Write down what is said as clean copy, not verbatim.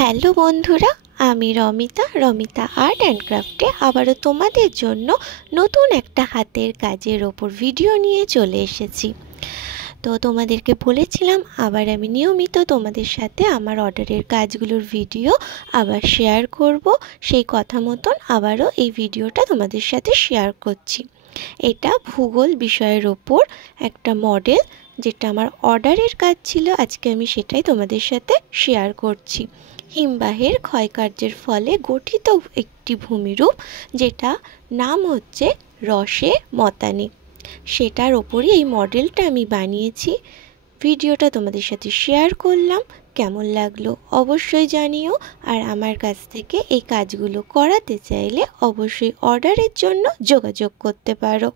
Hello বন্ধুরা, আমি Romita art and ক্রাফটে আবারও তোমাদের জন্য নতুন একটা হাতের কাজের ওপর ভিডিও নিয়ে চলে এসেছি। তো তোমাদেরকে বলেছিলাম আবার আমি নিয়মিত তোমাদের সাথে আমার অর্ডারের কাজগুলোর ভিডিও আবার শেয়ার করব। সেই কথা মতন আবারও এই ভিডিওটা তোমাদের সাথে শেয়ার করছি। এটা ভূগোল বিষয়ের ওপর একটা মডেল, যেটা আমার অর্ডারের কাজ ছিল। আজকে আমি সেটাই তোমাদের সাথে শেয়ার করছি। হিমবাহের ক্ষয়কার্যের ফলে গঠিত একটি ভূমিরূপ, যেটা নাম হচ্ছে রসে মতানি, সেটার ওপরই এই মডেলটা আমি বানিয়েছি। ভিডিওটা তোমাদের সাথে শেয়ার করলাম, কেমন লাগলো অবশ্যই জানিও। আর আমার কাছ থেকে এই কাজগুলো করাতে চাইলে অবশ্যই অর্ডারের জন্য যোগাযোগ করতে পারো।